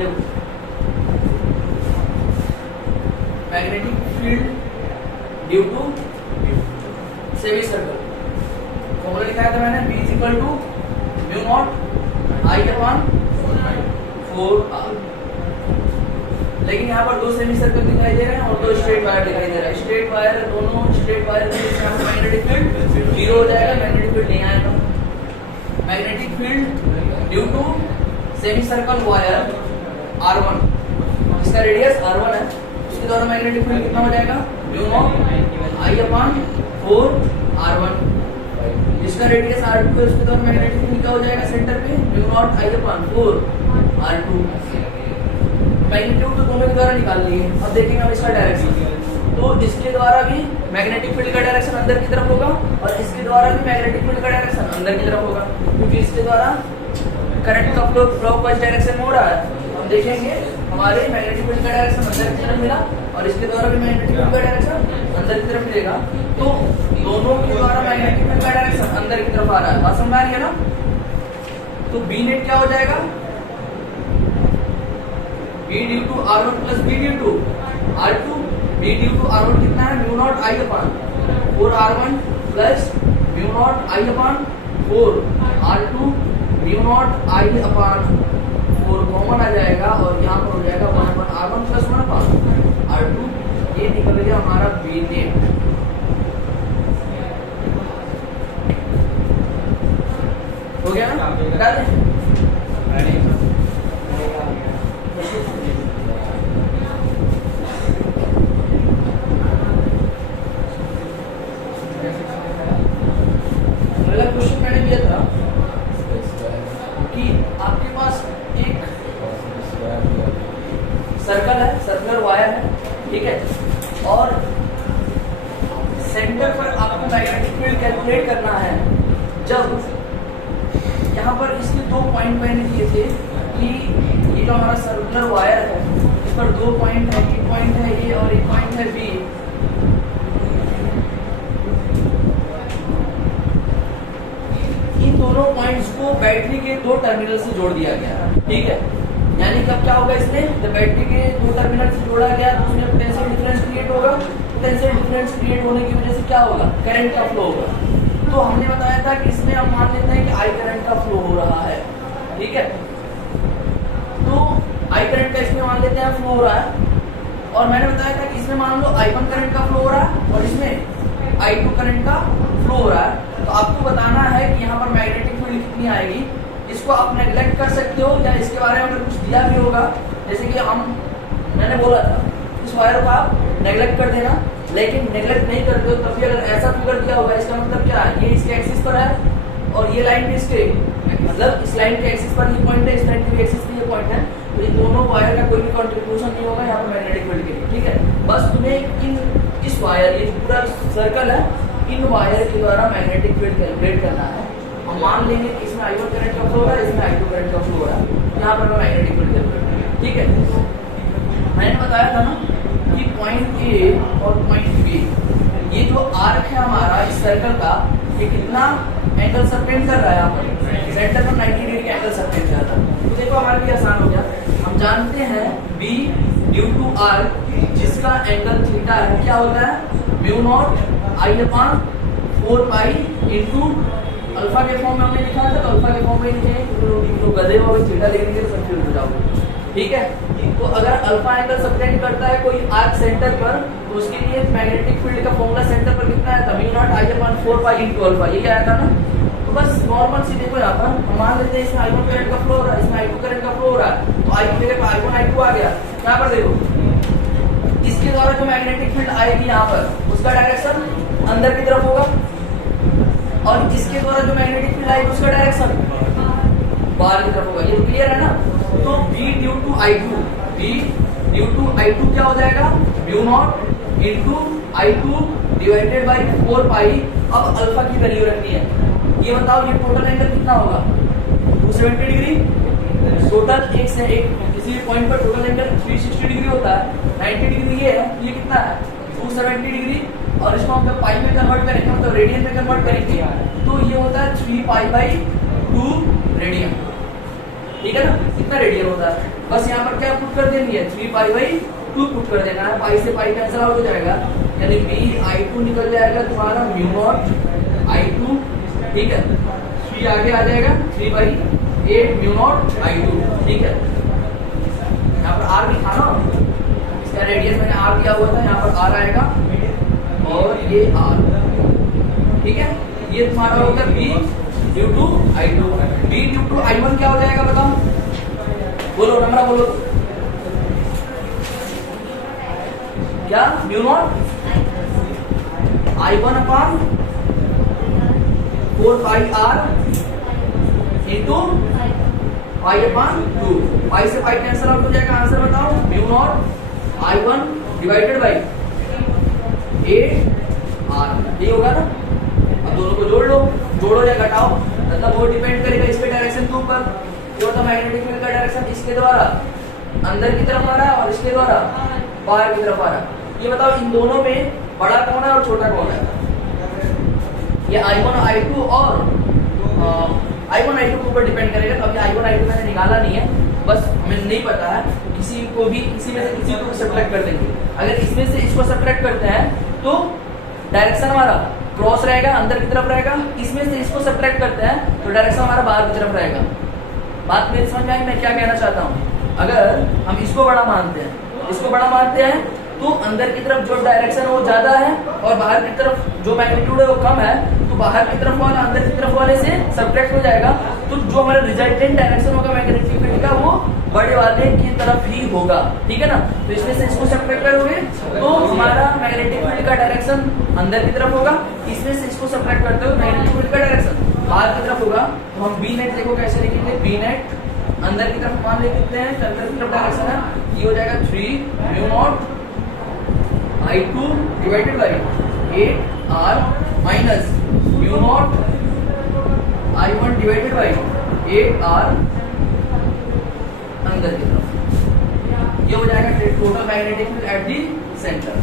देखो magnetic field due to semi circle formula लिखाया था मैंने B is equal to mu naught I upon 4R। लेकिन यहाँ पर दो सेमी सर्कल दिखाई दे रहे हैं और दो स्ट्रेट वायर दिखाई दे रहा है। स्ट्रेट वायर दोनों स्ट्रेट वायर में मैग्नेटिक फील्ड 0 हो जाएगा, मैग्नेटिक फील्ड नहीं आएगा। Magnetic field due to semi circle wire R1, इसका रेडियस R1 है, उसके द्वारा मैग्नेटिक फील्ड कितना हो जाएगा mu naught I upon 4R1। इसका रेडियस R2 है, उसके द्वारा मैग्नेटिक फील्ड क्या हो जाएगा सेंटर पे mu naught I upon 4R2। Magnitude तो दोनों के द्वारा निकाल लिए। अब देखेंगे हम इसका डायरेक्शन। तो इसके द्वारा भी मैग्नेटिक फील्ड का डायरेक्शन अंदर की तरफ होगा और इसके द्वारा भी मैग्नेटिक फील्ड का डायरेक्शन अंदर की तरफ होगा, क्योंकि इसके द्वारा करंट का फ्लो क्लॉकवाइज डायरेक्शन में हो रहा है। हम देखेंगे हमारे मैग्नेटिक फील्ड का डायरेक्शन अंदर की तरफ मिला और इसके द्वारा भी मैग्नेटिक फील्ड का डायरेक्शन अंदर की तरफ मिलेगा। तो दोनों के द्वारा मैग्नेटिक फील्ड का डायरेक्शन अंदर की तरफ आ रहा है। बात समझ आ रही है ना? तो बी नेट क्या हो जाएगा B due to R1 plus B due to R2। B due to R1 कितना है mu naught I upon 4R1 plus mu naught I upon 4R2। Mu naught I upon 4 common आ जाएगा और यहाँ पर हो जाएगा 1 upon R1 plus 1 upon R2। ये निकल गया हमारा B नेट। हो गया ना? बता दें क्वेश्चन मैंने दिया था कि आपके पास एक सर्कल है, सर्कुलर वायर है, ठीक है, और सेंटर पर आपको मैग्नेटिक फील्ड कैलकुलेट करना है। जब यहाँ पर इसके दो पॉइंट मैंने दिए थे कि ये जो हमारा सर्कुलर वायर है इस पर दो पॉइंट है, एक पॉइंट है ये और एक पॉइंट है बी। इन दोनों पॉइंट्स को बैटरी के दो टर्मिनल से जोड़ दिया गया, ठीक है। यानी कब क्या होगा इसमें, जब बैटरी के दो टर्मिनल से जोड़ा गया तो उसमें पोटेंशियल डिफरेंस क्रिएट होगा। पोटेंशियल डिफरेंस क्रिएट होने की वजह से क्या होगा, करंट का फ्लो होगा। तो हमने बताया था कि इसमें हम मान लेते हैं कि I करंट का फ्लो हो रहा है, ठीक है। तो I करंट का इसमें मान लेते हैं फ्लो हो रहा है, और मैंने बताया था कि इसमें मान लो I1 करंट का फ्लो हो रहा है और इसमें I2 करंट का फ्लो हो रहा है। तो आपको बताना है कि यहाँ पर मैग्नेटिक फील्ड कितनी आएगी। इसको आप नेग्लेक्ट कर सकते हो या इसके बारे में अगर कुछ दिया भी होगा, जैसे कि मैंने बोला था इस वायर को आप नेग्लेक्ट कर देना, लेकिन नेग्लेक्ट नहीं करते हो तब भी अगर ऐसा फिगर दिया होगा इसका मतलब क्या है, ये इसके एक्सिस पर है और ये लाइन भी इसके, मतलब इस लाइन के एक्सिस पर ये पॉइंट है, इस लाइन के एक्सिस पर ये पॉइंट है। तो ये दोनों वायर का कोई भी कंट्रीब्यूशन नहीं होगा यहाँ पर मैग्नेटिक फील्ड के लिए, ठीक है। बस तुम्हें इस वायर, ये पूरा सर्कल है, इन वायर के द्वारा मैग्नेटिक फील्ड कैलकुलेट करना है। हम मान लेंगे कि इसमें I1 करंट का फ्लो हो रहा है, इसमें I2 करंट का फ्लो हो रहा है, यहाँ पर मैग्नेटिक फील्ड कैलकुलेट करना है, ठीक है। मैंने बताया था ना कि पॉइंट A और पॉइंट B, ये जो आर्क है हमारा इस सर्कल का, ये कितना एंगल सबटेंड कर रहा है, यहाँ पर सेंटर पर 90 डिग्री का एंगल सबटेंड कर रहा है। तो देखो हमारे लिए आसान हो गया। हम जानते हैं B ड्यू टू R जिसका एंगल थीटा है क्या होता है, mu naught I upon 4 pi into alpha के फॉर्म में हमने लिखा था, तो अल्फा के फॉर्म में लिखे तो गधे हो गए, थीटा लेंगे तो कंफ्यूज हो जाओगे, ठीक है। तो अगर अल्फा एंगल सबटेंड करता है कोई आर्क सेंटर पर, तो उसके लिए मैग्नेटिक फील्ड का फॉर्मूला सेंटर पर कितना आया था, mu naught I upon 4 pi into alpha, ये क्या आया था ना। तो बस नॉर्मल सी देखो यहाँ पर हम मान लेते हैं इसमें I1 करंट का फ्लो हो रहा है, इसमें I2 करंट का फ्लो हो रहा है, तो I2 जगह I1 I2 आ गया। यहाँ पर देखो इसके द्वारा जो मैग्नेटिक फील्ड आएगी यहाँ पर उसका डायरेक्शन अंदर की तरफ होगा, और इसके द्वारा जो मैग्नेटिक फील्ड आएगी उसका डायरेक्शन बाहर की तरफ होगा। ये क्लियर है ना। तो B due to I2, B due to I2 क्या हो जाएगा, mu naught into I2 divided by 4 pi. अब अल्फा की वैल्यू रखनी है। ये बताओ ये टोटल एंगल कितना होगा, 270 डिग्री। टोटल एक से एक किसी भी पॉइंट पर टोटल एंगल 360 डिग्री होता है, 90 डिग्री ये है, ये कितना है 270 डिग्री, और इसको हम जब पाई में कन्वर्ट करेंगे, मतलब रेडियन में कन्वर्ट करेंगे, तो ये होता है 3 पाई बाई 2 रेडियन। ठीक है ना, कितना रेडियन होता है। बस यहाँ पर क्या पुट कर देनी है, 3π/2 पुट कर देना है, पाई से पाई कैंसिल आउट हो जाएगा, यानी BI2 निकल जाएगा तुम्हारा μ0I2, ठीक है, 3 आगे आ जाएगा 3/8 μ0I2, ठीक है। यहाँ पर R भी था ना, इसका रेडियस मैंने R दिया हुआ था, यहाँ पर R आएगा और ये R, ठीक है। ये तुम्हारा होगा B/I2, B/I1 क्या हो जाएगा बताओ, बोलो नंबर बोलो, क्या μ0I1/4πR इंटू π/2, पाई से पाई कैंसिल आउट हो जाएगा, आंसर बताओ, μ0I1 डिवाइडेड बाई 8R, ये होगा ना। अब दोनों को जोड़ लो, जोड़ो या घटाओ, मतलब वो डिपेंड करेगा इसके डायरेक्शन के ऊपर। ये होता मैग्नेटिक फील्ड का डायरेक्शन इसके द्वारा अंदर की तरफ आ रहा है और इसके द्वारा बाहर की तरफ आ रहा है। ये बताओ इन दोनों में बड़ा कौन है और छोटा कौन है, ये I1I2 और I1I2 के ऊपर डिपेंड करेगा। तो अभी I1I2 मैंने निकाला नहीं है, बस हमें नहीं पता है, किसी को भी किसी में से किसी को सब्ट्रैक्ट कर देंगे। अगर इसमें से इसको सब्ट्रैक्ट करते हैं तो डायरेक्शन हमारा क्रॉस रहेगा, अंदर की तरफ रहेगा, इसमें से इसको सब्ट्रैक्ट करते हैं तो डायरेक्शन हमारा बाहर की तरफ रहेगा। बात मेरी समझ में आई, मैं क्या कहना चाहता हूँ। अगर हम इसको बड़ा मानते हैं, इसको बड़ा मानते हैं तो अंदर की तरफ जो डायरेक्शन है वो ज्यादा है और बाहर की तरफ जो मैग्नीट्यूड है वो कम है, तो बाहर की तरफ वाला अंदर की तरफ वाले से सब्ट्रैक्ट हो जाएगा, तो जो हमारा रिजल्टेंट डायरेक्शन होगा मैग्नेटिक फील्ड का वो बड़े वाले की तरफ ही होगा, ठीक है ना। तो इसमें से इसको सब्ट्रैक्ट करोगे तो हमारा मैग्नेटिक फील्ड का डायरेक्शन अंदर की तरफ होगा, इसमें से इसको सब्ट्रैक्ट करते हो मैग्नेटिक फील्ड का डायरेक्शन बाहर की तरफ होगा। तो हम बी नेट देखो कैसे लिखेंगे, बी नेट अंदर की तरफ मान लिखते हैं, अंदर की तरफ डायरेक्शन है, ये हो जाएगा 3 μ0I2 divided by 8R minus μ0I1 divided by 8R अंदर की तरफ। ये हो जाएगा total magnetic field at the centre.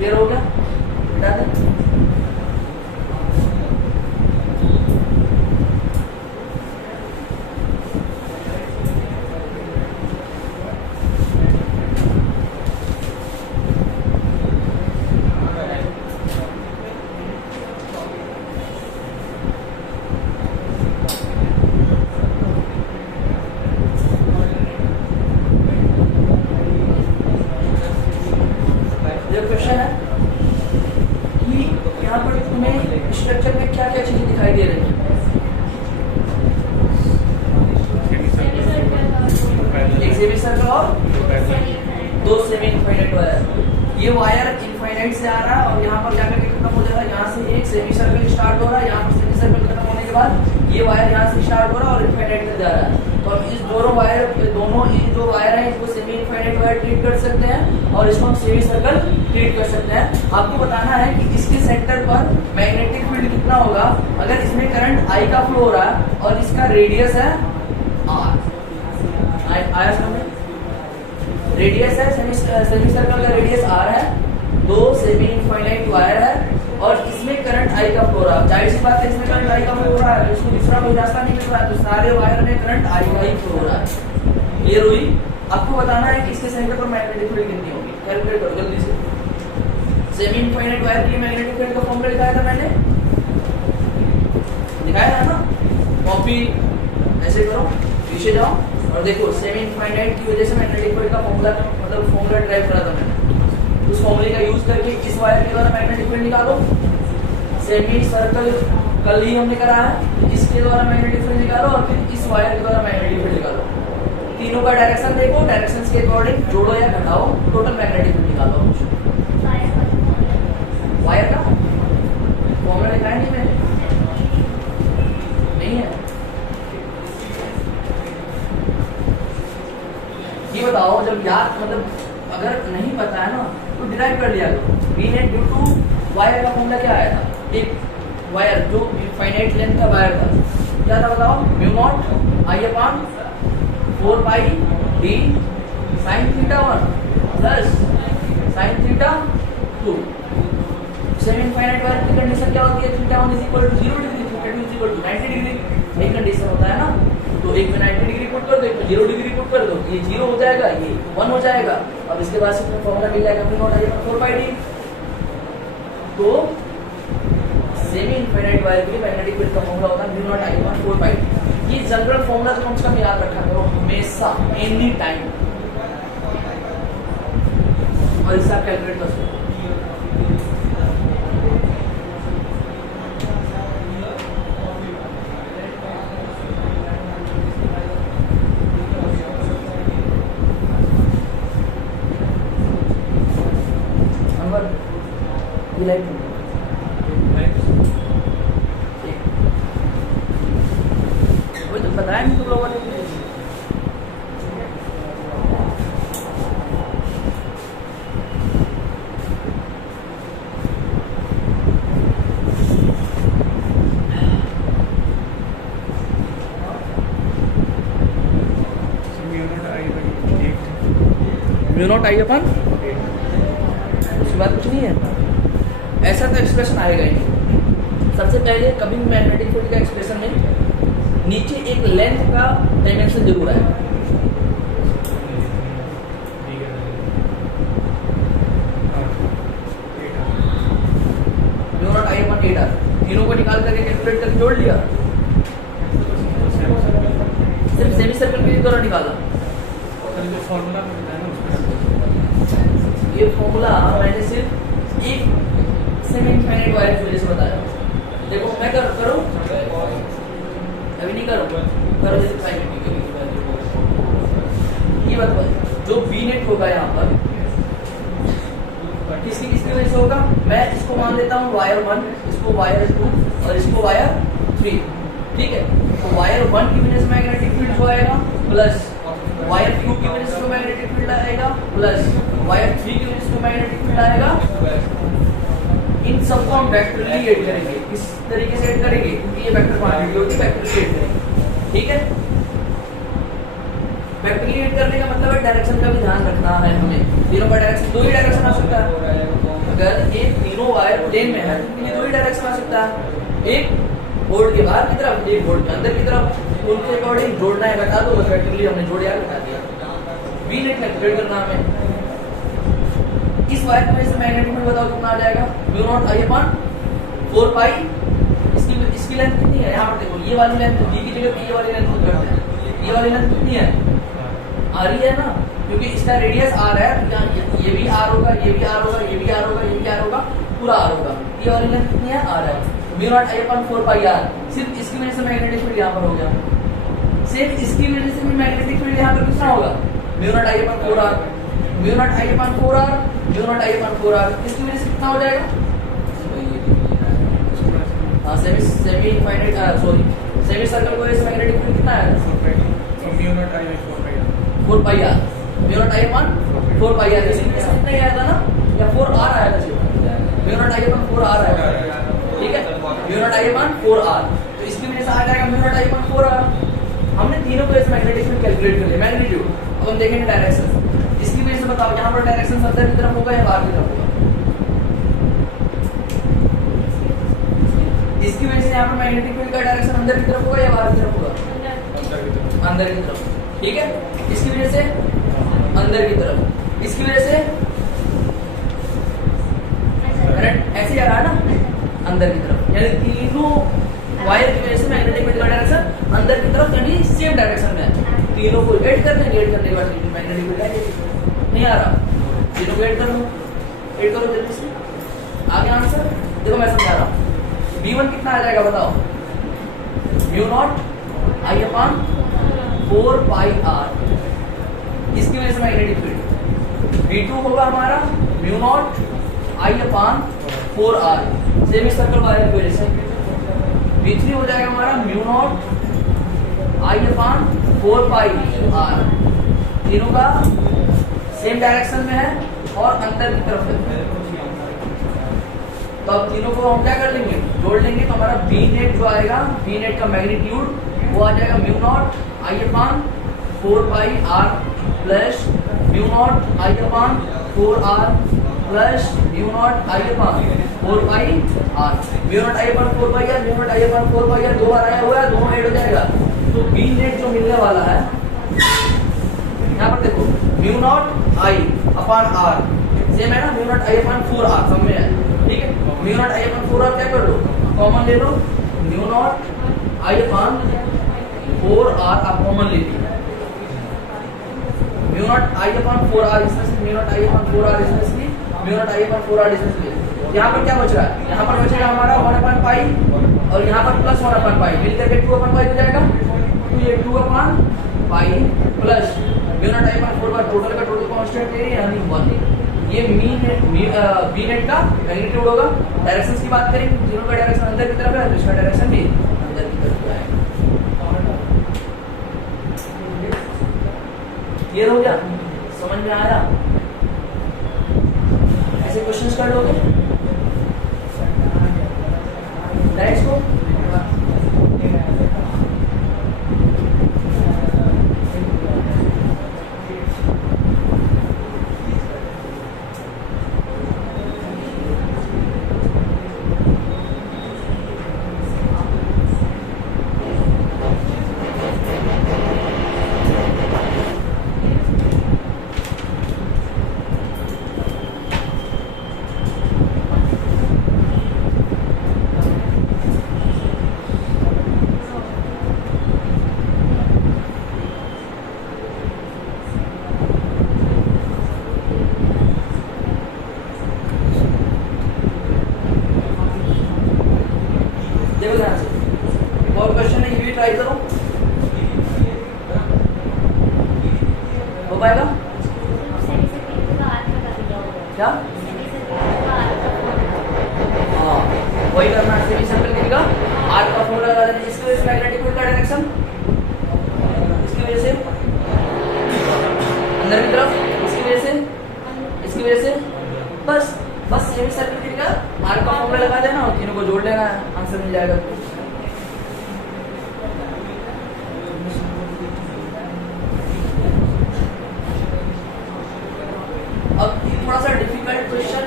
Clear हो गया, बता दें। क्वेश्चन है कि यहाँ पर तुम्हें स्ट्रक्चर में क्या क्या चीजें दिखाई दे रही है। एक सेमी सर्कल और दो सेमी इनफाइनाइट वायर। ये वायर इनफाइनाइट से आ रहा है और यहाँ पर जाकर के खत्म हो जाएगा। यहाँ से एक सेमी सर्कल स्टार्ट हो रहा है, यहाँ पर सेमी सर्कल खत्म होने के बाद ये वायर यहाँ से स्टार्ट हो रहा है और इनफाइनाइट तक जा रहा है। तो इस दोनों वायर ये जो वायर है इसको सेमी इनफाइनाइट वायर ट्रीट कर सकते हैं और इसको हम सेमी सर्कल ट्रीट कर सकते हैं। आपको बताना है कि इसके सेंटर पर मैग्नेटिक फील्ड कितना होगा। अगर इसमें करंट I का फ्लो हो रहा है और इसका रेडियस है R, आया समझ, रेडियस है सेमी सर्कल का रेडियस R है, दो सेमी इनफाइनाइट वायर है और इसमें करंट I का फ्लो हो रहा है। जाहिर सी बात है इसमें करंट I का फ्लो हो रहा है, इसको दूसरा कोई रास्ता नहीं मिल रहा है, तो सारे वायर में करंट I का ही फ्लो हो रहा है। क्लियर हुई। आपको बताना है कि इसके सेंटर पर मैग्नेटिक फील्ड कितनी होगी, कैलकुलेट करो जल्दी से। सेमी इनफाइनाइट वायर के लिए मैग्नेटिक फील्ड का फॉर्मूला दिखाया था मैंने, दिखाया था ना, कॉपी ऐसे करो, पीछे जाओ और देखो सेमी इनफाइनाइट की वजह से मैग्नेटिक फील्ड का फॉर्मूला मतलब फॉर्मूला ड्राइव करा था मैंने, उस फॉर्मूले का यूज करके इस वायर के द्वारा मैग्नेटिक फील्ड निकालो। सेमी सर्कल कल ही हमने करा है, इसके द्वारा मैग्नेटिक फील्ड निकालो और फिर इस वायर के द्वारा मैग्नेटिक फील्ड निकालो। तीनों का डायरेक्शन देखो, डायरेक्शंस के अकॉर्डिंग जोड़ो या घटाओ, टोटल मैग्नेटिक फील्ड निकालो। वायर का फॉर्मूला लिखा है नहीं मैंने, नहीं है। ये बताओ जब याद मतलब अगर नहीं पता है ना तो डिराइव कर लिया करो। V net due to wire का फॉर्मूला क्या आया था, एक वायर जो फाइनाइट लेंथ का वायर था, क्या था बताओ, mu naught I upon 4 pi D sine theta 1 plus sine theta 2। Semi infinite wire की कंडीशन क्या होती है, theta 1 is equal to 0 degree, theta 2 is equal to 90 degree. एक कंडीशन होता है ना, तो एक में 90 डिग्री पुट कर दो, एक में 0 डिग्री पुट कर दो, ये 0 हो जाएगा, ये 1 हो जाएगा। अब इसके बाद से फॉर्मूला मिल जाएगा mu naught I upon 4 pi D. तो सेमी इनफाइनाइट वायर के लिए मैग्नेटिक फील्ड का फॉर्मूला होता है mu naught I upon 4 pi D. ये जनरल फॉर्मूला तो कम से कम याद रखा करो हमेशा, एनी टाइम, और इससे आप कैलकुलेट कर सकते हो। वही तो बताया नहीं तुम लोगों ने। म्यू नॉट आई अपन उसके बाद कुछ नहीं है, ऐसा तो एक्सप्रेशन आएगा ही नहीं। सबसे पहले कभी भी मैग्नेटिक फील्ड का एक्सप्रेशन में नीचे एक लेंथ का डायमेंशन जरूर आएगा। Mu naught I upon 8r, तीनों को निकाल करके कैलकुलेट करके जोड़ लिया, सिर्फ सेमी सर्कल के द्वारा निकाला। ये फॉर्मूला मैंने सिर्फ एक सेमी इनफाइनाइट वायर की वजह से बताया। देखो मैं करो अभी नहीं करो जैसे ये बताओ, जो वी नेट होगा यहाँ पर किसकी किसकी वजह से होगा, मैं इसको मान लेता हूँ वायर 1, इसको वायर 2 और इसको वायर 3, ठीक है। तो वायर 1 की वजह से मैग्नेटिक फील्ड जो आएगा, प्लस वायर 2 की वजह से मैग्नेटिक फील्ड आएगा, प्लस वायर 3 की वजह से मैग्नेटिक फील्ड आएगा। इन सबको हम वेक्टरली ऐड करेंगे, किस तरीके से ऐड करेंगे, क्योंकि ये वेक्टर क्वांटिटी होती है, वेक्टरली ऐड करेंगे, ठीक है। वेक्टरली ऐड करने का मतलब है डायरेक्शन का भी ध्यान रखना है हमें। तीनों का डायरेक्शन, दो ही डायरेक्शन आ सकता है। अगर ये तीनों वायर प्लेन में है तो ये दो ही डायरेक्शन आ सकता है, एक बोर्ड के बाहर की तरफ, एक बोर्ड के अंदर की तरफ। उनके अकॉर्डिंग जोड़ना है, बता दो, वेक्टरली हमने जोड़ या बता दिया। वी नेट कैलकुलेट करना हमें। इस वायर की वजह से मैग्नेटिक फील्ड बताओ कितना आ जाएगा, म्यू नॉट आई अपॉन 4 पाई। इसकी लेंथ कितनी है, यहाँ पर देखो ये वाली लेंथ, वी की जगह पे ये वाली लेंथ करते हैं। ये वाली लेंथ कितनी है, आ रही है ना, क्योंकि इसका रेडियस आर है, ये भी आर होगा, ये भी आर होगा, ये भी आर होगा, ये भी आर होगा, पूरा आर होगा। ये वाली लेंथ कितनी है, आर है। Mu naught I upon 4 pi R, सिर्फ इसकी वजह से मैग्नेटिक फील्ड यहाँ पर हो गया। सिर्फ इसकी वजह से भी मैग्नेटिक फील्ड यहाँ पर कितना होगा, mu naught I upon 4r, mu naught I upon 4r, mu naught I upon 4r। इसकी वजह से कितना हो जाएगा, हाँ semi infinite, sorry semi circle की वजह से मैग्नेटिक फील्ड कितना है, mu naught I 4 pi R, mu naught I upon 4 pi R. इसकी वजह से कितना आया था ना, या 4r आया था सिर्फ, mu naught I upon 4r आया, ठीक है, mu naught I upon 4r। तो इसकी वजह से आ जाएगा mu naught I upon 4r। हमने तीनों को ऐसे मैग्नेटिक फील्ड कैलकुलेट कर लिया, मैग्नीट्यूड। अब हम देखेंगे डायरेक्शन। इसकी वजह से बताओ यहाँ पर डायरेक्शन अंदर की तरफ होगा या बाहर की तरफ होगा, इसकी वजह से यहाँ पर मैग्नेटिक फील्ड का डायरेक्शन अंदर की तरफ होगा या बाहर की तरफ होगा, अंदर की तरफ, ठीक है। इसकी वजह से अंदर की तरफ, इसकी वजह से ऐसे जा रहा है ना, अंदर की तरफ। यानी तीनों वायर की वजह से मैग्नेटिक फील्ड का डायरेक्शन अंदर की तरफ यानी सेम डायरेक्शन में है। तीनों को ऐड कर देंगे, ऐड करने के बाद मैग्नेटिक फील्ड आएगी। नहीं आ रहा, तीनों को ऐड कर लो, ऐड करो जल्दी से। आगे आंसर देखो, मैं समझा रहा हूँ। V1 कितना आ जाएगा बताओ? Mu naught I upon 4 pi r, इसकी वजह से मैग्नेटिक फील्ड। V2 होगा हमारा mu naught I upon 4r, semi circle wire की वजह से। V3 हो जाएगा हमारा mu naught I upon 4 pi r, तीनों का सेम डायरेक्शन में है और अंदर की तरफ है। तो अब तीनों को हम क्या कर लेंगे? जोड़ लेंगे। तो हमारा बी नेट जो आएगा, बी नेट का मैग्नीट्यूड वो आ जाएगा mu naught I upon 4 pi r plus mu naught I upon 4r plus mu naught I upon 4 pi r। Mu naught I upon 4 pi r, mu naught I upon 4 pi r दो बार आया हुआ है, दोनों add हो जाएगा। तो B net जो मिलने वाला है, यहाँ पर देखो mu naught I upon r same है ना, mu naught I upon 4r सब में है, ठीक है। Mu naught I upon 4r क्या कर लो, कॉमन ले लो, mu naught I upon 4r आप कॉमन ले लीजिए। Mu naught I upon 4r इसमें से, mu naught I upon 4r इसमें से, mu naught I upon 4r इसमें से। यहाँ पर क्या बच रहा है? यहाँ पर बचेगा हमारा 1 अपॉन पाई और यहाँ पर प्लस 1 अपॉन पाई, मिलकर के 2 अपॉन पाई हो जाएगा। तो ये 2 upon pi plus mu naught I upon 4 का टोटल कांस्टेंट है यानी 1। ये बी नेट का मैग्नीट्यूड होगा। डायरेक्शंस की बात करेंगे, तीनों का डायरेक्शन अंदर की तरफ है, इसका डायरेक्शन भी अंदर की तरफ आएगा। क्लियर हो गया? समझ में आया? ऐसे क्वेश्चंस कर लोगे? नेक्स्ट को देखो ध्यान से, और क्वेश्चन है, ये भी ट्राई करो, हो पाएगा क्या? हाँ वही करना है, सेमी सर्कल की जगह r का फॉर्मूला लगा देना, इसकी वजह से मैग्नेटिक फील्ड का डायरेक्शन, इसकी वजह से अंदर की तरफ, इसकी वजह से बस सेमी सर्कल की जगह r का फॉर्मूला लगा देना और तीनों को जोड़ लेना है, आंसर मिल जाएगा। अब थोड़ा सा डिफिकल्ट क्वेश्चन,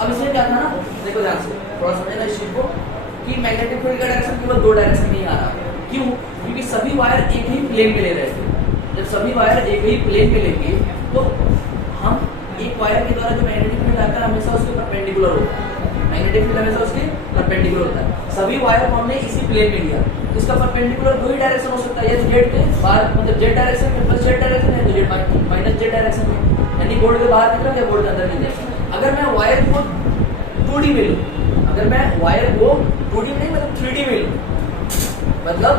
अब इसमें क्या था ना, देखो ध्यान से थोड़ा समझना इस चीज को कि मैग्नेटिक फील्ड का डायरेक्शन केवल दो डायरेक्शन में ही आ रहा है। क्यों? क्योंकि सभी वायर एक ही प्लेन में ले रहे थे। जब सभी वायर एक ही प्लेन में लेंगे तो हम एक वायर के द्वारा जो मैग्नेटिक फील्ड आता है हमेशा उसके परपेंडिकुलर होता है। मैग्नेटिक फील्ड हमेशा उसके परपेंडिकुलर होता है। सभी वायर को हमने इसी प्लेन में लिया तो इसका परपेंडिकुलर दो ही डायरेक्शन हो सकता है, या जेड के बाहर मतलब जेड डायरेक्शन में प्लस जेड डायरेक्शन है तो जेड माइनस जेड डायरेक्शन में, यानी बोर्ड के बाहर की तरफ या बोर्ड के अंदर की तरफ। अगर मैं वायर को 2D में लूं, अगर मैं वायर को 2D में नहीं मतलब 3D में लूं, मतलब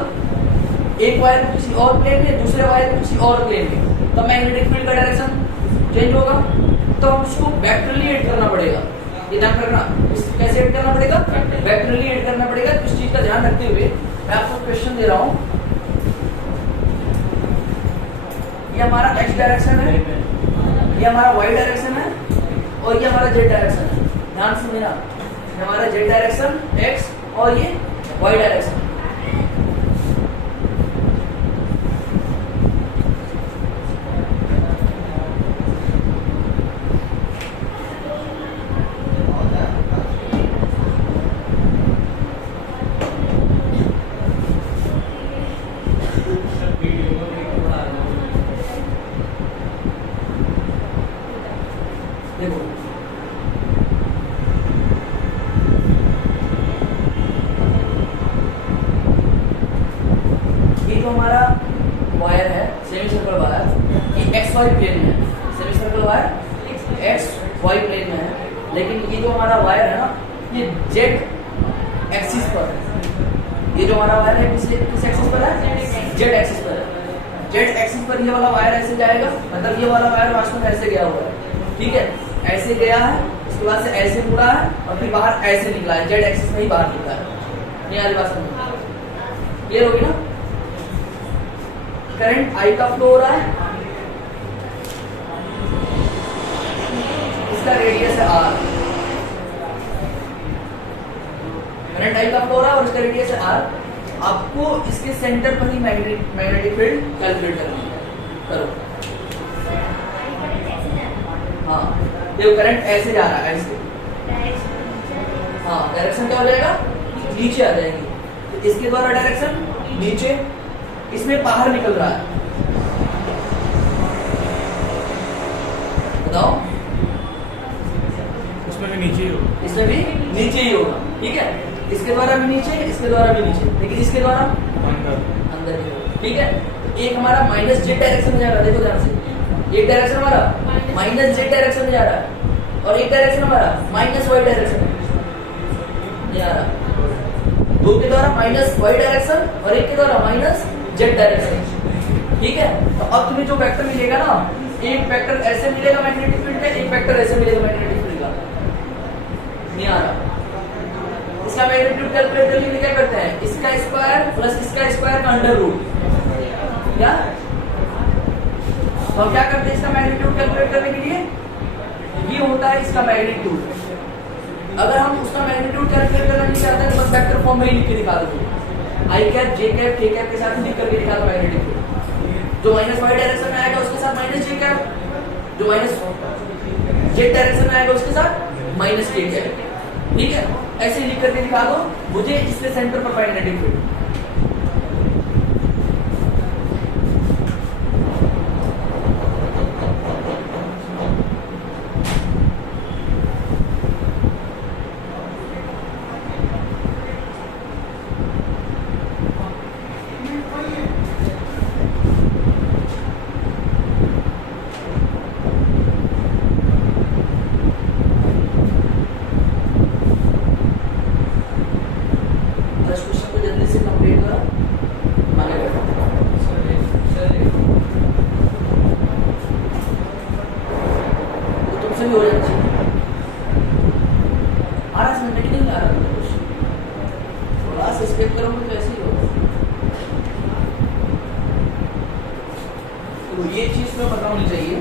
एक वायर को किसी और प्लेन में, दूसरे वायर को किसी और प्लेन में, तब मैग्नेटिक फील्ड का डायरेक्शन चेंज होगा। तो हम उसको वेक्टरली ऐड करना पड़ेगा, ये ध्यान रखना। कैसे ऐड करना पड़ेगा? वेक्टरली ऐड करना पड़ेगा। तो इस चीज का ध्यान रखते हुए मैं आपको क्वेश्चन दे रहा हूं, ये हमारा x डायरेक्शन है, ये हमारा y डायरेक्शन है और ये हमारा z डायरेक्शन है। ध्यान से मेरा, ये हमारा z डायरेक्शन x और ये y डायरेक्शन। देखो सेमी सर्कल वायर ये एक्स वाई प्लेन में है, semi circle wire x y plane में है, लेकिन ये जो हमारा वायर है ना ये जेड एक्सिस पर है। ये जो हमारा वायर है किस एक्सिस पर है? जेड एक्सिस पर है। जेड एक्सिस पर ये वाला वायर ऐसे जाएगा, मतलब ये वाला वायर वास्तव में ऐसे गया हुआ है, ठीक है, ऐसे गया है, उसके बाद से ऐसे मुड़ा है और फिर बाहर ऐसे निकला है, जेड एक्सिस में ही बाहर निकला है। ये वाली बात समझ क्लियर होगी ना? करंट आई का फ्लो हो रहा है, इसका रेडियस है आर, करंट आई का फ्लो हो रहा है और इसका रेडियस है आर। आपको इसके सेंटर पर ही मैग्नेटिक फील्ड कैलकुलेट करनी है, करो। हाँ देखो करंट ऐसे जा रहा है, ऐसे, हाँ डायरेक्शन क्या हो जाएगा? नीचे आ जाएगी, तो इसके द्वारा डायरेक्शन नीचे, इसमें बाहर निकल रहा है, बताओ। उसमें भी नीचे ही होगा, इसमें भी नीचे ही होगा, ठीक है, इसके द्वारा भी नीचे, इसके द्वारा भी नीचे, लेकिन इसके द्वारा अंदर ही होगा, ठीक है। एक हमारा माइनस जेड डायरेक्शन में जा रहा है, देखो ध्यान से, एक डायरेक्शन हमारा माइनस जेड डायरेक्शन में जा रहा है और एक डायरेक्शन हमारा माइनस वाई डायरेक्शन में जा रहा है। दो के द्वारा माइनस वाई डायरेक्शन और एक के द्वारा माइनस जेड डायरेक्शन, ठीक है। तो अब तुम्हें जो वेक्टर मिलेगा ना, एक वेक्टर ऐसे मिलेगा मैग्नेटिक फील्ड का, एक वेक्टर ऐसे मिलेगा मैग्नेटिक फील्ड का, नहीं आ रहा। इसका मैग्नीट्यूड कैलकुलेट करने के लिए क्या करते हैं? इसका स्क्वायर प्लस इसका स्क्वायर का अंडर रूट, क्या? तो हम क्या करते हैं इसका मैग्नीट्यूड कैलकुलेट करने के लिए? ये होता है इसका मैग्नीट्यूड। अगर हम उसका मैग्नीट्यूड कैलकुलेट करना नहीं चाहते तो बस वेक्टर फॉर्म में ही लिख के दिखा दो, आई कैप जे कैप के कैप के साथ लिख करके दिखा दो मैग्नेटिक फील्ड। जो माइनस वाई डायरेक्शन में आएगा उसके साथ माइनस जे कैप, जो माइनस जेड डायरेक्शन में आएगा उसके साथ माइनस के कैप, ठीक है। ऐसे लिख करके दिखा दो मुझे इसके सेंटर पर मैग्नेटिक फील्ड। ये चीज तो पता होनी चाहिए,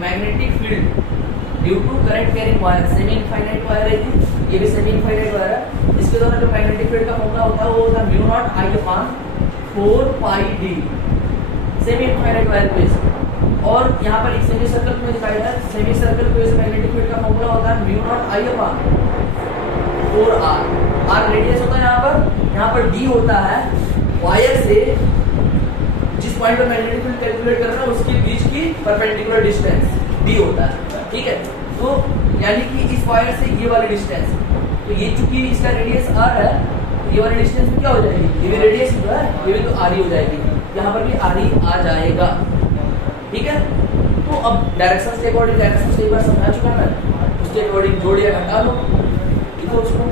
magnetic field due to current carrying wire, semi infinite wire है ये भी सेमी इनफाइनाइट वायर है। इसके द्वारा जो मैग्नेटिक फील्ड का फॉर्मूला होता है वो होता है mu naught I upon 4 pi D, semi infinite wire base. और यहाँ पर एक सेमी सर्कल में दिखाया है, semi circle base magnetic field का फॉर्मूला होता है mu naught I upon 4 R. R radius होता है यहाँ पर डी होता है वायर से जिस पॉइंट पर मैग्नेटिक फील्ड कैलकुलेट कर रहा है उसके बीच की परपेंडिकुलर डिस्टेंस डी होता है, ठीक है। तो यानी कि इस वायर से ये वाली डिस्टेंस, तो ये चूंकि इसका रेडियस आर है, तो ये वाली डिस्टेंस में क्या हो जाएगी? ये भी रेडियस जो है ये भी तो आर ही हो जाएगी, यहाँ पर भी आर ही आ जाएगा, ठीक है। तो अब डायरेक्शन के अकॉर्डिंग, डायरेक्शन से एक बार समझा चुका मैं, उसके अकॉर्डिंग जोड़ या घटा लो, लिखो उसको।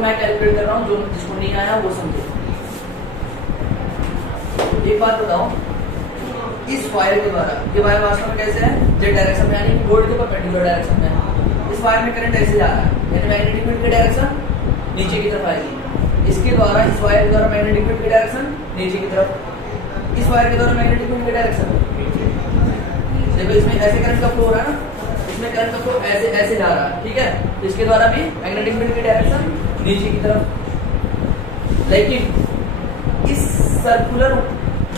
मैं कैलकुलेट कर रहा हूँ, जो जिसको नहीं आया वो समझे। एक बात बताओ, इस वायर के द्वारा, ये वायर वास्तव में कैसे है? जेड डायरेक्शन में, यानी बोर्ड के परपेंडिकुलर डायरेक्शन में। इस वायर में करंट ऐसे जा रहा है, यानी मैग्नेटिक फील्ड की डायरेक्शन नीचे की तरफ आएगी। इसके द्वारा, इस वायर के द्वारा मैग्नेटिक फील्ड की डायरेक्शन नीचे की तरफ, इस वायर के द्वारा मैग्नेटिक फील्ड की डायरेक्शन देखो, इसमें ऐसे करंट का फ्लो हो रहा है ना, इसमें करंट का फ्लो ऐसे ऐसे जा रहा है, ठीक है। तो इसके द्वारा भी मैग्नेटिक फील्ड की डायरेक्शन नीचे की तरफ। लेकिन इस सर्कुलर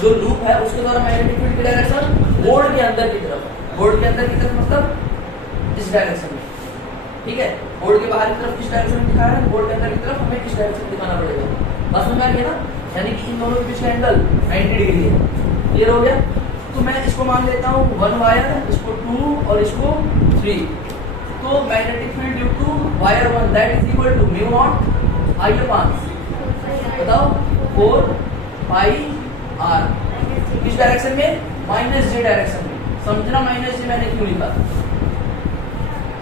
जो लूप है उसके द्वारा मैग्नेटिक फील्ड की डायरेक्शन बोर्ड के अंदर की तरफ, बोर्ड के अंदर की तरफ मतलब इस डायरेक्शन में, ठीक है। बोर्ड के बाहर की तरफ किस डायरेक्शन में दिखा रहा है, बोर्ड के अंदर की तरफ हमें किस डायरेक्शन में दिखाना पड़ेगा। बस में आ गया ना, यानी कि इन दोनों के बीच का एंगल 90 डिग्री है। क्लियर हो गया। तो मैं इसको मान लेता हूँ 1 वायर, इसको 2 और इसको 3। तो magnetic field due to wire 1 that is equal to mu naught I upon, बताओ 4 पाई आर। किस डायरेक्शन में, माइनस जे डायरेक्शन में। समझना माइनस जे मैंने क्यों लिखा,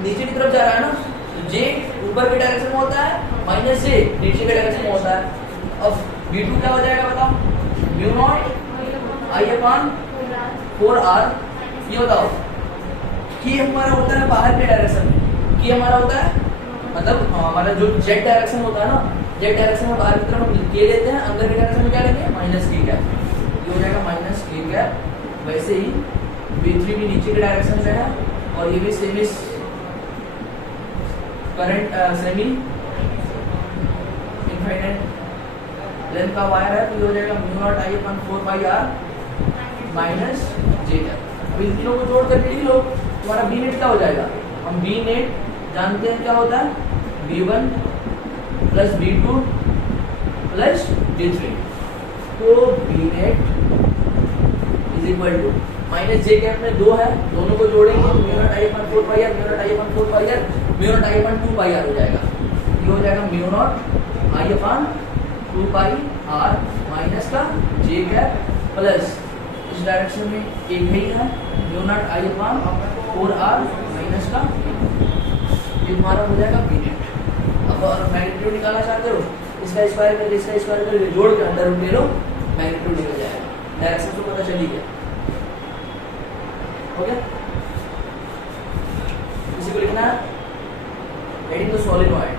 नीचे की तरफ जा रहा है ना, तो जे ऊपर के डायरेक्शन में होता है, माइनस जे नीचे के डायरेक्शन में होता है। अब V2 क्या हो जाएगा बताओ, mu naught I upon 4R। ये बताओ कि हमारा होता है बाहर के डायरेक्शन में, कि हमारा होता है मतलब हमारा जो जेड डायरेक्शन होता है ना, जेड डायरेक्शन में बाहर की तरफ हम के लेते हैं, अंदर के डायरेक्शन में क्या लेंगे, माइनस के कैप। ये हो जाएगा माइनस के कैप। वैसे ही V3 भी नीचे के डायरेक्शन में है और ये भी semi current semi infinite length का वायर है। तो ये हो जाएगा mu naught I upon 4 pi R minus J cap. अब इन तीनों को जोड़ करके लिख लो, तुम्हारा बी नेट क्या हो जाएगा, हम बी नेट जानते हैं क्या होता है, B1 plus B2 plus D3। तो B net is equal to minus J cap में 2 है, दोनों को जोड़ेंगे तो mu naught I upon 4 pi R, mu naught I upon 4 pi R, mu naught I upon 2 pi R हो जाएगा। ये हो जाएगा mu naught I upon 2 pi R minus का जे कैप प्लस इस डायरेक्शन में एक ही है mu naught I upon 4R minus का, ये तुम्हारा हो जाएगा बी नेट। अब और मैग्नीट्यूड निकालना चाहते हो, इसका स्क्वायर कर, इसका स्क्वायर कर, जोड़ के अंदर रूट ले लो, मैग्नीट्यूड निकल जाएगा। डायरेक्शन तो पता चल ही गया, हो गया। इसी को लिखना है राइटिंग द सोलिनॉइड।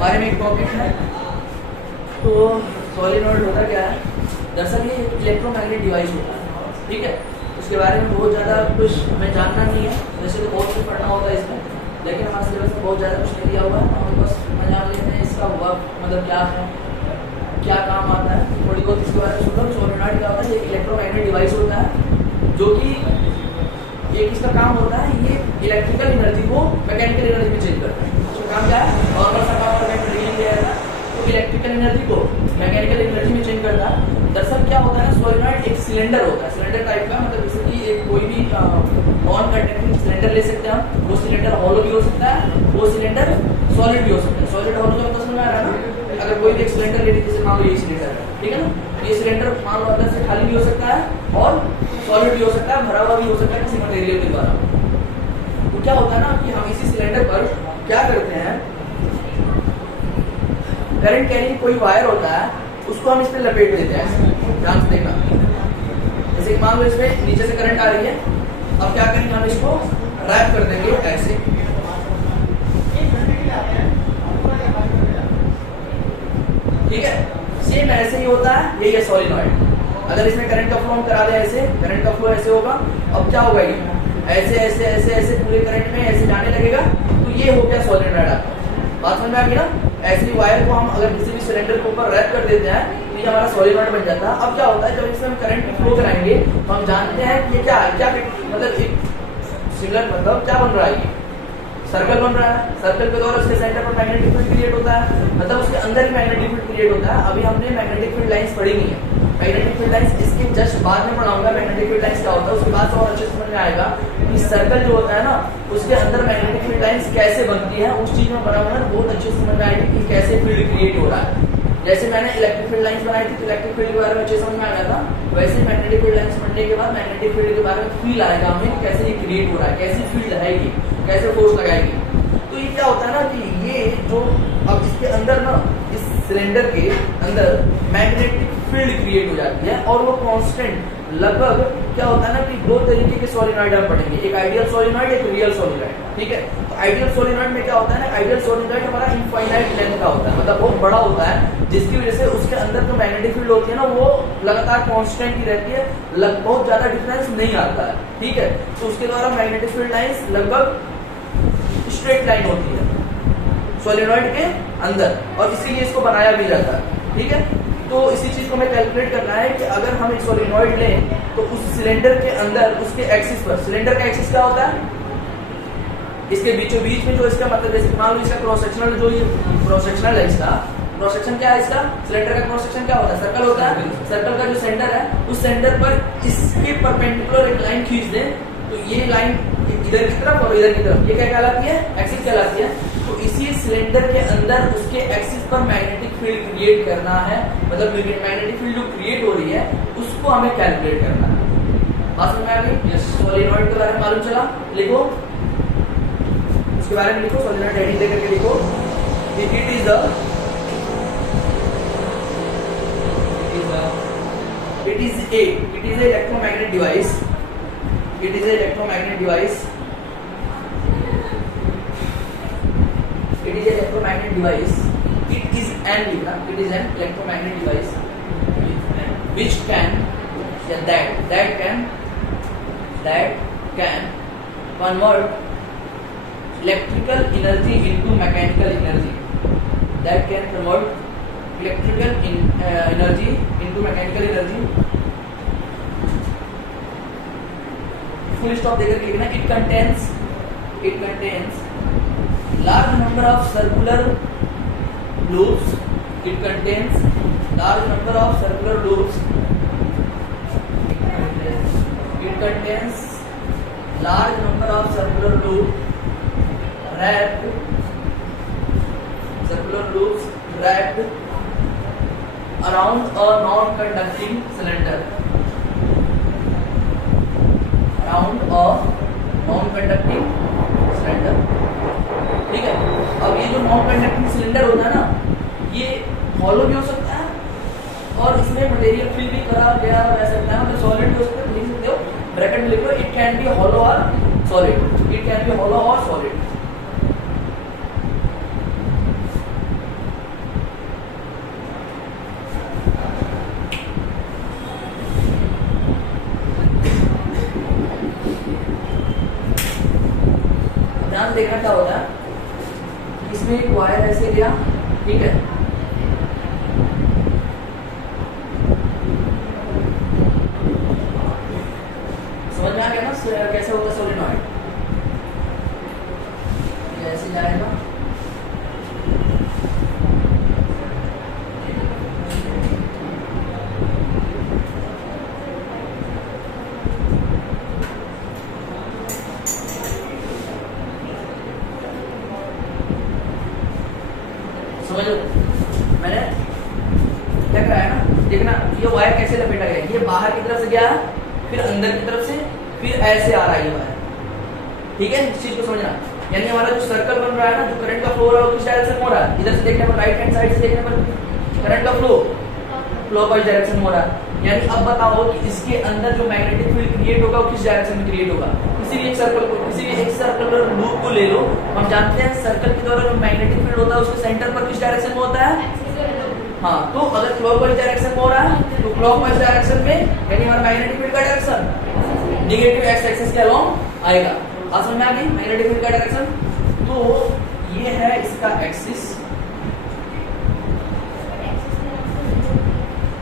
बारे में एक टॉपिक है। तो सोलिनॉइड होता क्या है, दरअसल ये इलेक्ट्रोमैग्नेटिक डिवाइस होता है, ठीक है। उसके बारे में बहुत ज़्यादा कुछ हमें जानना नहीं है, वैसे तो बहुत कुछ पढ़ना होता है इसमें, लेकिन हमारे सिलेबस में बहुत ज़्यादा कुछ नहीं दिया हुआ है। हम बस जान लेते हैं इसका वर्क मतलब क्या है, क्या काम आता है, थोड़ी बहुत इसके बारे में सुन लो। सोलिनॉइड क्या होता है, एक इलेक्ट्रोमैग्नेटिक डिवाइस होता है जो कि एक इसका काम होता है, ये इलेक्ट्रिकल एनर्जी को मैकेनिकल एनर्जी में चेंज करता है। उसका काम क्या है, नॉर्मल सा काम तो इलेक्ट्रिकल एनर्जी को मैकेनिकल एनर्जी में चेंज करता है। दरअसल क्या होता है ना, सोलिनॉइड एक सिलेंडर होता है, सिलेंडर टाइप का, मतलब जैसे कि एक कोई भी नॉन कंडक्टिंग सिलेंडर ले सकते हैं। वो सिलेंडर हॉलो भी हो सकता है, वो सिलेंडर सॉलिड भी हो सकता है। सॉलिड हॉलो का समझ में आ रहा है ना, अगर कोई भी एक सिलेंडर ले लीजिए, जैसे मान लो ये सिलेंडर है, ठीक है ना, ये सिलेंडर मान लो अंदर से खाली भी हो सकता है और सॉलिड भी हो सकता है, भरा हुआ भी हो सकता है किसी मटेरियल के द्वारा। तो क्या होता है ना कि हम इसी सिलेंडर पर क्या करते हैं, करंट कैरिंग कोई वायर होता है, उसको हम इस पे लपेट देते हैं। ध्यान से देखना, जैसे मान लो इसमें नीचे से करंट आ रही है, अब क्या करेंगे, हम इसको रैप कर देंगे ऐसे, ठीक है। सेम ऐसे ही होता है, यही है सोलिनॉइड। अगर इसमें करंट का फ्लो हम करा दें ऐसे, करंट का फ्लो ऐसे होगा, अब क्या होगा, ये ऐसे ऐसे ऐसे ऐसे पूरे करंट में ऐसे जाने लगेगा, तो ये हो गया सोलिनॉइड आपका। बात समझ में आ गई ना। ऐसे ही वायर को हम अगर किसी भी सिलेंडर के ऊपर रैप कर देते हैं तो ये हमारा सोलिनॉइड बन जाता है। अब क्या होता है, जब इसमें हम करंट की फ्लो कराएंगे तो हम जानते हैं कि ये क्या है, क्या मतलब एक सिग्नल मतलब क्या बन रहा है, ये सर्कल बन रहा है। सर्कल के द्वारा उसके सेंटर पर मैग्नेटिक फील्ड क्रिएट होता है, मतलब उसके अंदर ही मैग्नेटिक फील्ड क्रिएट होता है। अभी हमने मैग्नेटिक फील्ड लाइंस पढ़ी नहीं है, मैग्नेटिक फील्ड लाइंस इसके जस्ट बाद में पढ़ाऊंगा। मैग्नेटिक फील्ड लाइंस क्या होता है उसके बाद और अच्छे से समझ में आएगा कि सर्कल जो होता है ना, उसके अंदर मैग्नेटिक फील्ड लाइंस कैसे बनती है, उस चीज में बना हुआ है, बहुत अच्छे से समझ में आएगी कि कैसे फील्ड क्रिएट हो रहा है। जैसे मैंने इलेक्ट्रिक फील्ड लाइंस बनाई थी तो इलेक्ट्रिक फील्ड के बारे में अच्छे समझ में आ गया था, वैसे मैग्नेटिक फील्ड लाइंस बनने के बाद मैग्नेटिक फील्ड के बारे में फील आएगा हमें, कैसे ये क्रिएट हो रहा है, कैसी फील्ड है ये, कैसे फोर्स लगाएगी। तो ये क्या होता है ना कि ये जो अब इसके अंदर ना इस सिलेंडर के अंदर मैग्नेटिक फील्ड क्रिएट हो जाती है और वो कांस्टेंट लगभग क्या होता है ना कि दो तरीके के सोलिनॉइड हम पढ़ेंगे, एक आइडियल सोलिनॉइड, एक रियल सोलिनॉइड, ठीक है। तो आइडियल सोलिनॉइड में क्या होता है ना, आइडियल सोलिनॉइड हमारा इनफाइनाइट लेंथ का होता है, मतलब बहुत बड़ा होता है, जिसकी वजह से उसके अंदर जो मैग्नेटिक फील्ड होती है ना वो लगातार कांस्टेंट ही रहती है, बहुत ज्यादा डिफरेंस नहीं आता है, ठीक है। तो उसके द्वारा मैग्नेटिक फील्ड लाइंस लगभग स्ट्रेट लाइन होती है सोलिनॉइड के अंदर, और इसीलिए इसको बनाया भी जाता है, ठीक है। तो इसी चीज को हमें कैलकुलेट करना है कि अगर हम एक सोलिनॉइड लें तो उस सिलेंडर के अंदर उसके एक्सिस पर, सिलेंडर का एक्सिस क्या होता है, इसके बीचों बीच में जो इसका मतलब जैसे मान लो इसका क्रॉस सेक्शनल, जो ये क्रॉस सेक्शनल है, इसका क्रॉस सेक्शन क्या है, इसका सिलेंडर का क्रॉस सेक्शन क्या होता है, सर्कल होता है। सर्कल का जो सेंटर है उस सेंटर पर इसके परपेंडिकुलर एक लाइन खींच दें तो ये लाइन इधर की तरफ और इधर की तरफ, ये क्या कहलाती है, एक्सिस कहलाती है। तो इसी सिलेंडर के अंदर उसके एक्सिस पर मैग्नेटिक फील्ड क्रिएट करना है, मतलब मैग्नेटिक फील्ड जो क्रिएट हो रही है उसको हमें कैलकुलेट करना है। बात समझ में आ गई? सोलिनॉइड के बारे में मालूम चला, लिखो उसके बारे में, लिखो सोलिनॉइड हेडिंग दे करके लिखो, it is a electromagnetic device, it is a electromagnetic device, it is a electromagnetic device, it is an electromagnetic device which can, that can convert electrical energy into mechanical energy, that can convert electrical energy into mechanical energy, full stop देकर लिखना, it contains large number of circular loops, it contains large number of circular loops, it contains large number of circular loops wrapped around a non-conducting cylinder, ठीक है। अब ये जो non conducting cylinder होता है ना, ये हॉलो भी हो सकता है और इसमें मटेरियल फिल भी करा गया रह सकता है, मतलब सॉलिड भी हो सकता है, लिख सकते हो ब्रैकेट में लिख लो, इट कैन बी हॉलो और solid, it can be hollow और सॉलिड। देखना क्या होता है, इसमें एक वायर ऐसे लिया, ठीक है, समझ में आ गया ना कैसे होता है सोलिनॉइड, ऐसे जाएगा, समझो मैंने क्या कराया ना, देखना ये वायर कैसे लपेटा गया, ये बाहर की तरफ से गया, फिर अंदर की तरफ से, फिर ऐसे आ रहा है ये वायर, ठीक है। इस चीज को समझना, यानी हमारा जो सर्कल बन रहा है ना, जो करंट का फ्लो हो रहा है वो किस डायरेक्शन में हो रहा है, इधर से देखने पर, राइट हैंड साइड से देखने पर करंट का फ्लो क्लॉकवाइज डायरेक्शन में हो रहा है। यानी अब बताओ कि इसके अंदर जो मैग्नेटिक फील्ड क्रिएट होगा वो किस डायरेक्शन में क्रिएट होगा, किसी भी एक सर्कुलर लूप को ले लो, हम जानते हैं सर्कल के द्वारा जो मैग्नेटिक फील्ड होता है उसके सेंटर पर किस डायरेक्शन में होता है, हाँ, तो अगर क्लॉकवाइज डायरेक्शन में हो रहा है तो क्लॉकवाइज डायरेक्शन में यानी हमारा मैग्नेटिक फील्ड का डायरेक्शन नेगेटिव एक्स एक्सिस के अलोंग आएगा। आप समझ में आ गई मैग्नेटिक फील्ड का डायरेक्शन, तो ये है इसका एक्सिस,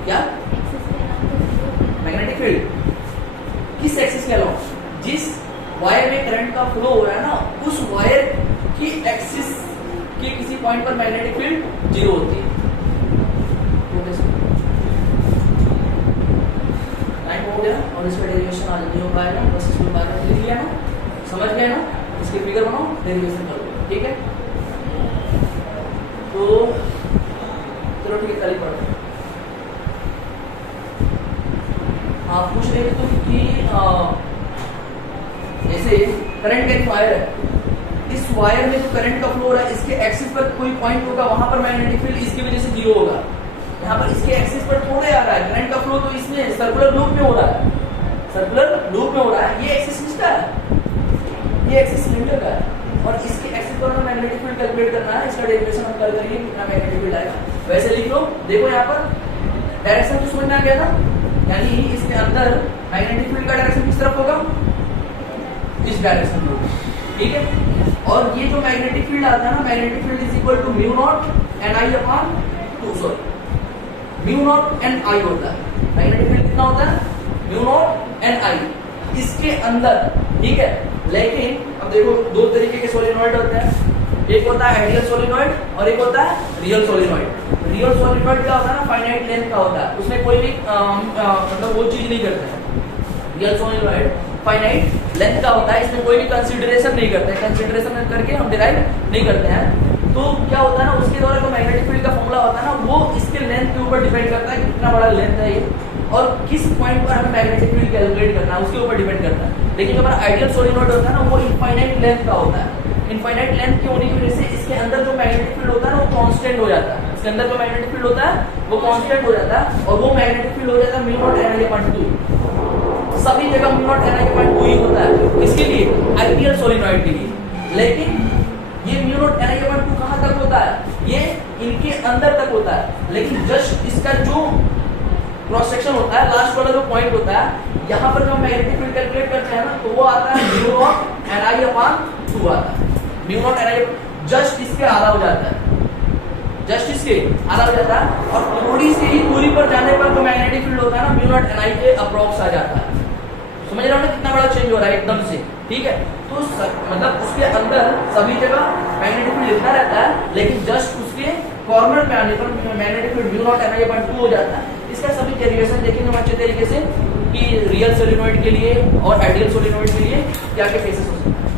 क्या मैग्नेटिक फील्ड किस एक्सिस के अलोंग, जिस वायर में करंट का फ्लो हो रहा है ना उस वायर की एक्सिस के किसी पॉइंट पर मैग्नेटिक फील्ड जीरो होती है। टाइम हो गया और इसका डेरिवेशन आज नहीं हो पाएगा, बस इसको बार बार लिख लिया ना, समझ गए ना, इसके फिगर बनाओ, डेरिवेशन कर लो, ठीक है। तो चलो ठीक है, कल ही पढ़ो। हाँ, पूछ रहे थे तुम कि जैसे करंट का वायर है, इस वायर में जो करंट का फ्लो हो रहा है इसके एक्सिस पर कोई पॉइंट होगा, वहां पर मैग्नेटिक फील्ड इसकी वजह से जीरो होगा। यहाँ पर इसके एक्सिस पर थोड़े आ रहा है करंट का फ्लो, तो इसमें सर्कुलर लूप में हो रहा है, सर्कुलर लूप में हो रहा है। ये एक्सिस किसका है? ये एक्सिस सिलेंडर का है, और इसके एक्सिस पर हमें मैग्नेटिक फील्ड कैलकुलेट करना है। इसका डेरिवेशन हम कल करेंगे कितना मैग्नेटिक फील्ड आएगा। वैसे लिख लो, देखो यहाँ पर डायरेक्शन तो समझ में आ गया था, यानी इसके अंदर मैग्नेटिक फील्ड का डायरेक्शन किस तरफ होगा? इस डायरेक्शन में होगा, ठीक है। और ये जो मैग्नेटिक फील्ड आता है ना, magnetic field is equal to mu naught N I upon 2, sorry mu naught N I होता है। मैग्नेटिक फील्ड कितना होता है? म्यू नॉट एन आई इसके अंदर, ठीक है। लेकिन अब देखो दो तरीके के सोलेनॉइड होते हैं, एक होता है आइडियल सोलेनॉइड और एक होता है रियल सोलेनॉइड। रियल सोलेनॉइड क्या होता है ना, फाइनाइट लेंथ का होता है, उसमें कोई भी मतलब वो चीज नहीं करते हैं। रियल सोलेनॉइड फाइनाइट लेंथ का होता है, इसमें कोई भी कंसीडरेशन नहीं करते हैं, कंसीडरेशन करके हम डिराइव नहीं करते हैं। तो क्या होता है ना, उसके द्वारा जो मैग्नेटिक फील्ड का फॉर्मूला होता है ना, वो इसके लेंथ के ऊपर डिपेंड करता है, कितना बड़ा लेंथ है ये और किस पॉइंट पर हमें मैग्नेटिक फील्ड कैलकुलेट करना है, उसके ऊपर डिपेंड करता है। लेकिन जो हमारा आइडियल सोलेनॉइड होता है ना, वो इनफाइनाइट लेंथ का होता है। इनफाइनाइट लेंथ के होने की वजह से इसके अंदर जो मैग्नेटिक फील्ड होता है ना, वो कांस्टेंट हो जाता है। इसके अंदर जो मैग्नेटिक फील्ड होता है वो कांस्टेंट हो जाता है, और वो मैग्नेटिक फील्ड हो जाता है mu naught N I upon 2। सभी जगह mu naught N I upon 2 ही होता है, इसके लिए आइडियल सोलेनॉइड के लिए। लेकिन ये mu naught N I upon 2 कहां तक होता है? ये इनके अंदर तक होता है, लेकिन जस्ट इसका जो क्रॉस सेक्शन होता है, लास्ट वाला जो पॉइंट होता है, यहाँ पर जो मैग्नेटिक फील्ड कैलकुलेट करते हैं ना, तो वो आता है mu naught N I upon 2 आता है। Mu naught N I just इसके आधा हो जाता है, जस्ट इसके आधा हो जाता है, और थोड़ी सी ही दूरी पर जाने पर जो मैग्नेटिक फील्ड होता है ना, म्यू नॉट एन आई के अप्रॉक्स आ जाता है। समझ रहे हो ना कितना बड़ा चेंज हो रहा है एकदम से, ठीक है। तो मतलब उसके अंदर सभी जगह मैग्नेटिक फील्ड इतना रहता है, लेकिन जस्ट उसके कॉर्नर पे आने पर magnetic field mu naught N I upon 2 हो जाता है। इसका सभी डेरिवेशन देखेंगे हम अच्छे तरीके से कि रियल सोलेनॉइड के लिए और आइडियल सोलेनॉइड के लिए क्या क्या केसेस हो सकते हैं।